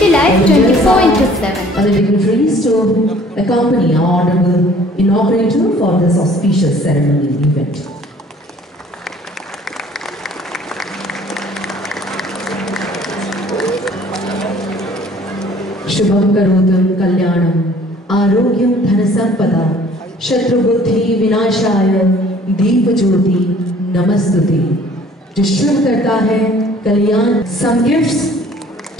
City Life 24/7. Are the dignitaries to accompany our honorable inaugurator for this auspicious ceremonial event. Shubham karotam kalyanam arogyam dhanasampada shatrubuddhi vinashaya deepajyoti namastuti. Distribute करता है कल्याण. Some gifts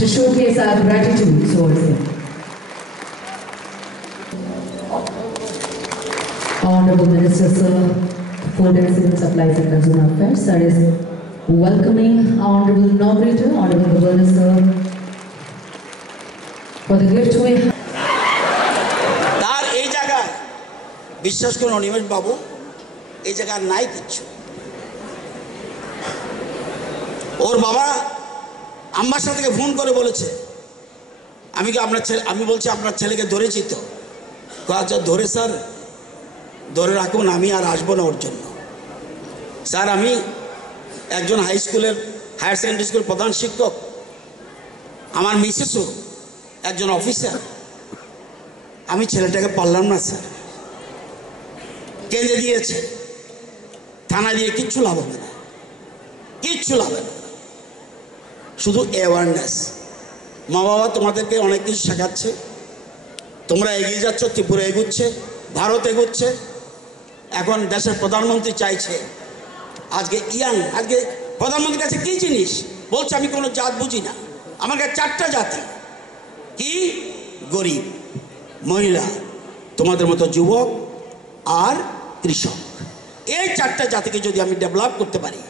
to showcase our gratitude towards him. Honorable Minister Sir, Food and Civil Supplies and Consumer Affairs, Sir is welcoming Honorable Inaugurator, Honorable Governor Sir, for the gift we have. তার এই জায়গায় বিশ্বাস করুন অনিমেষ বাবু, এই জায়গায় নাই কিচ্ছু। ওর বাবা আম্বাসা থেকে ফোন করে বলেছে, আমি বলছি আপনার ছেলেকে ধরেছি তো, আচ্ছা ধরে স্যার ধরে রাখুন, আমি আর আসবো না ওর জন্য। স্যার আমি একজন হায়ার সেকেন্ডারি স্কুল প্রধান শিক্ষক, আমার মিসেসও একজন অফিসার, আমি ছেলেটাকে পারলাম না স্যার, কেঁদে দিয়েছে, থানা দিয়ে কিচ্ছু লাভ হবে না, কিচ্ছু লাভ হবে না, শুধু অ্যাওয়ারনেস। মা বাবা তোমাদেরকে অনেক কিছু শেখাচ্ছে, তোমরা এগিয়ে যাচ্ছ, ত্রিপুরা এগুচ্ছে, ভারত এগুচ্ছে। এখন দেশের প্রধানমন্ত্রী চাইছে, আজকে প্রধানমন্ত্রীর কাছে কী জিনিস বলছে, আমি কোনো জাত বুঝি না, আমার কাছে 4টা জাতি, কি গরিব, মহিলা, তোমাদের মতো যুবক আর কৃষক, এই 4টা জাতিকে যদি আমি ডেভেলপ করতে পারি